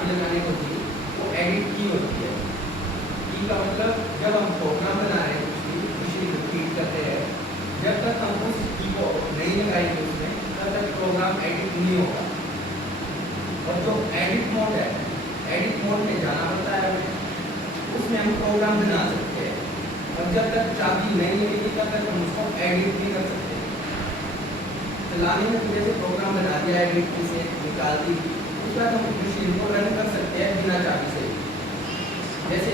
चाबी लगाने को थी वो एडिट की होती है। की का मतलब जब हम प्रोग्राम बना रहे हैं कुछ भी रिपीट करते हैं, जब तक हम उस की को नहीं लगाएंगे उसमें तब तक प्रोग्राम एडिट नहीं होगा। और जो एडिट मोड है, एडिट मोड में जाना पड़ता है हमें, उसमें हम प्रोग्राम बना सकते हैं। और जब तक चाबी नहीं लगेगी तब तक हम उसको एडिट नहीं कर सकते। चलाने में पूरे से प्रोग्राम बना दिया, एडिट की से निकाल दी, उसके बाद हम मशीन को रन कर सकते हैं बिना चाबी से। जैसे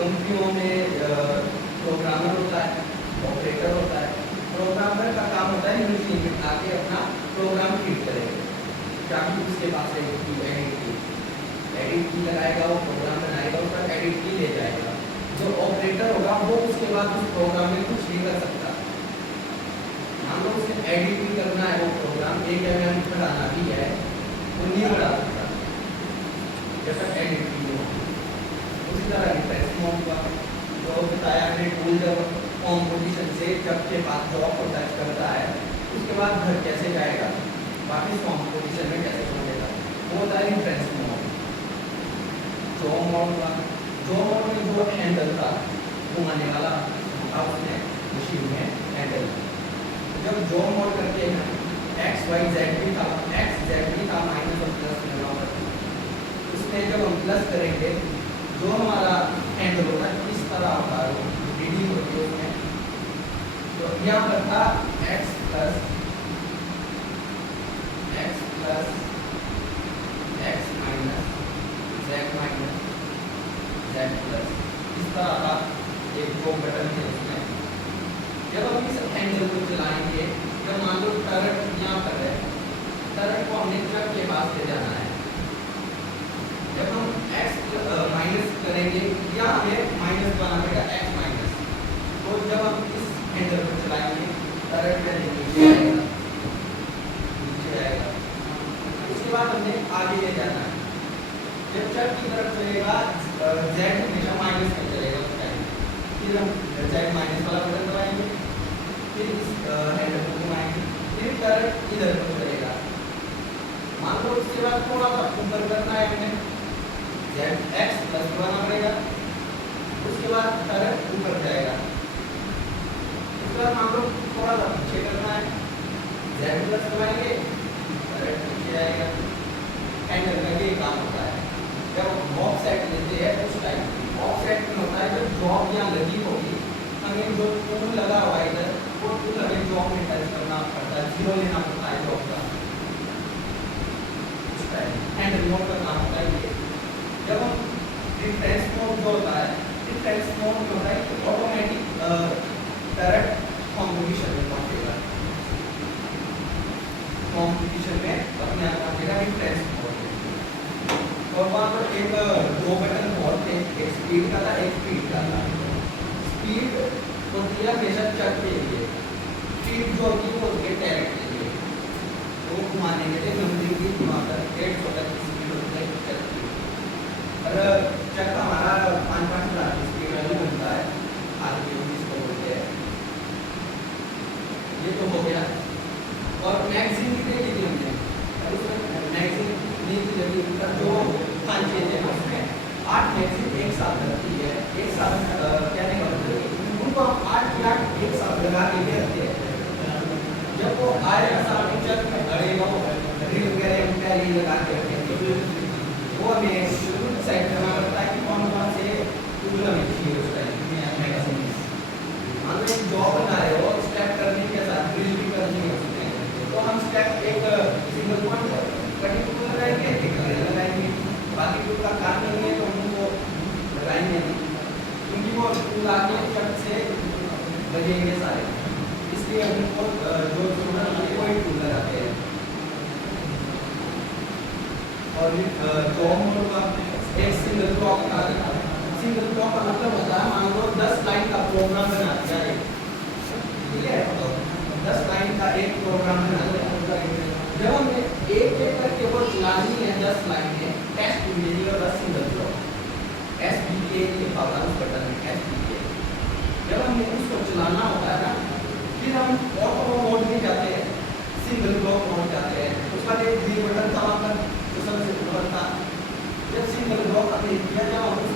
कंपनियों में प्रोग्रामर होता है, ऑपरेटर होता है। प्रोग्रामर का काम होता है मशीन में आके अपना प्रोग्राम फीड करेगा, चाबी उसके पास रहेगी एडिट की लगाएगा, वो प्रोग्राम बनाएगा, उसका एडिट की ले जाएगा। जो ऑपरेटर होगा वो उसके बाद उस प्रोग्राम में कुछ नहीं कर सकता। मान लो उसे एडिट भी करना है, वो प्रोग्राम एक एमएम बढ़ाना भी है, वो नहीं बढ़ा सकता जब तक एडिट की हो। उसी तरह रिफ्रेश मोड का जो बताया हमने टूल, जब होम पोजीशन से जब के बाद जॉब को टच करता है उसके बाद घर कैसे जाएगा, वापस होम पोजीशन में कैसे पहुंचेगा, वो होता है रिफ्रेश मोड। जॉब मोड का, जॉब मोड में जो हैंडल था घुमाने वाला, अब उसने मशीन में हैंडल, जब जॉब मोड करके एक्स वाई जेड भी था, एक्स जेड भी था माइनस और प्लस में यहाँ पर, उसमें जब हम प्लस करेंगे जो हमारा हैंडल होता है इस तरह होता है, रीडिंग होती है उसमें। तो यहाँ पर था x plus x minus Z plus, इस तरह का एक दो बटन है उसमें। जब हम इस हैंडल को चलाएंगे, जब मान लो टर्रेट यहाँ पर है, टर्रेट को हमने ट्रक के पास ले जाना है, जब हम x माइनस करेंगे या हमें माइनस बनाना पड़ेगा x माइनस, तो जब हम इस हैंडल को चलाएंगे टर्रेट में नीचे आएगा, उसके बाद हमने आगे ले जाना है। जब ट्रक की तरफ चलेगा z हमेशा माइनस में चलेगा उस टाइम, फिर हम z माइनस वाला बटन दबाएंगे, फिर इस हैंडल को घुमाएंगे, फिर टर्रेट इधर को चलेगा। मान लो उसके बाद थोड़ा सा ऊपर करना है हमें, z x प्लस बनाना पड़ेगा, उसके बाद टर्रेट ऊपर जाएगा। उसके बाद मान लो थोड़ा सा पीछे करना है, z प्लस दबाएंगे, टर्रेट पीछे आएगा। हैंडल का ये काम होता है। जब बॉक्स सेट लेते हैं उस टाइम बॉक्स सेट में होता है, जब जॉब यहाँ लगी होगी हमें जो टूल लगा हुआ है इधर, वो टूल हमें जॉब में टच करना पड़ता है, जीरो लेना पड़ता है जॉब का, उस टाइम हैंडल मोड का काम होता है ये। जब हम रिफ्रेश मोड जो होता है, रिफ्रेश मोड जो होता है ऑटोमेटिक टर्रेट कॉम्पोजिशन में पहुंचेगा, कॉम्पोजिशन में अपने आप पहुंचेगा रिफ्रेश मोड में। और वहाँ पर एक दो बटन और थे, एक स्पीड का था, एक स्पीड का था। स्पीड होती है हमेशा चक के लिए, स्पीड जो होती है वो होती है टैरेट के लिए, तो वो घुमाने के लिए नंबरिंग की घुमाकर 150 तक की स्पीड होती है चक की। और चक हमारा 5-5 हज़ार की स्पीड वाली बनता है, आगे जिसको बोलते हैं। ये तो हो गया। और मैगजीन की देखी थी हमने, और उसमें मैगजीन नहीं की जगह जो 5 चीजें हैं उसमें 8 मैगजीन एक साथ रखती है, एक साथ कहने का मतलब उनको हम 8 की 8 एक साथ लगा के रखते हैं। जब वो आएगा सामने चक में अड़ेगा, वो ड्रिल वगैरह पहले लगा के रखेंगे, वो हमें सेट करना पड़ता है कि कौन कौन से टूल हमें चाहिए उस टाइम में मैगजीन। मान लो एक जॉब बना रहे हो, स्टेप करने के साथ ड्रिल भी करनी है उसमें, तो हम स्टेप एक सिंगल पॉइंट कटिंग टूल लगाएंगे, एक लगाएंगे, बाकी टूल का काम नहीं है तो उनको लगाएंगे नहीं, क्योंकि वो टूल आगे चक से बजेंगे सारे, इसलिए उनको जो स्टूडेंट है वो एक टूल लगाते हैं। और जॉब मोड का एक सिंगल ब्लॉक का, सिंगल ब्लॉक का मतलब होता है मान लो 10 लाइन का प्रोग्राम बना दिया है, ठीक है, 10 लाइन का एक प्रोग्राम बना दिया। जब हमने एक एक करके वो चलानी है 10 लाइनें, टेस्ट मिलेगा 10 सिंगल ब्लॉक, SBK लिखा होगा उस बटन में SBK। जब हमने उसको चलाना होता है ना, फिर हम ऑटो मोड में जाते हैं, सिंगल ब्लॉक मोड जाते हैं। उसका एक ग्रीन बटन था वहाँ पर, जो सबसे ऊपर था, वर्टिकल ब्लॉक हमने किया जब हम उस